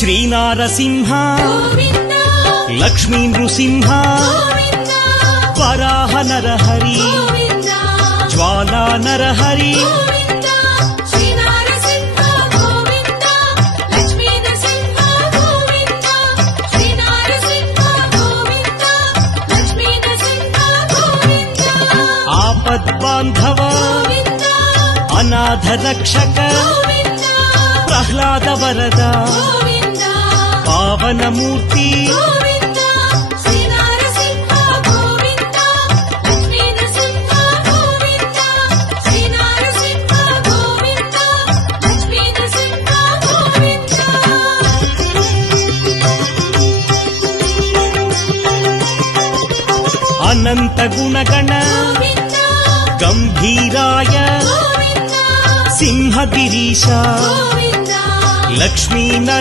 శ్రీనారసింహ గోవింద లక్ష్మీ నృసింహ గోవింద వరాహ నరహరి గోవింద జ్వాలా నరహరి గోవింద శ్రీనారసింహ గోవింద లక్ష్మీ నరసింహ గోవింద శ్రీనారసింహ గోవింద లక్ష్మీ నరసింహ గోవింద ఆపద్బాంధవ గోవింద అనాథ రక్షక గోవింద ప్రహ్లాద వరద గోవింద పావనమూర్తి గోవింద శ్రీనారసింహ గోవింద లక్ష్మీ నరసింహ గోవింద శ్రీనారసింహ గోవింద లక్ష్మీ నరసింహ గోవింద అనంత గుణగణ గోవింద గంభీరాయ గోవింద సింహగిరీశ గోవింద లక్ష్మీ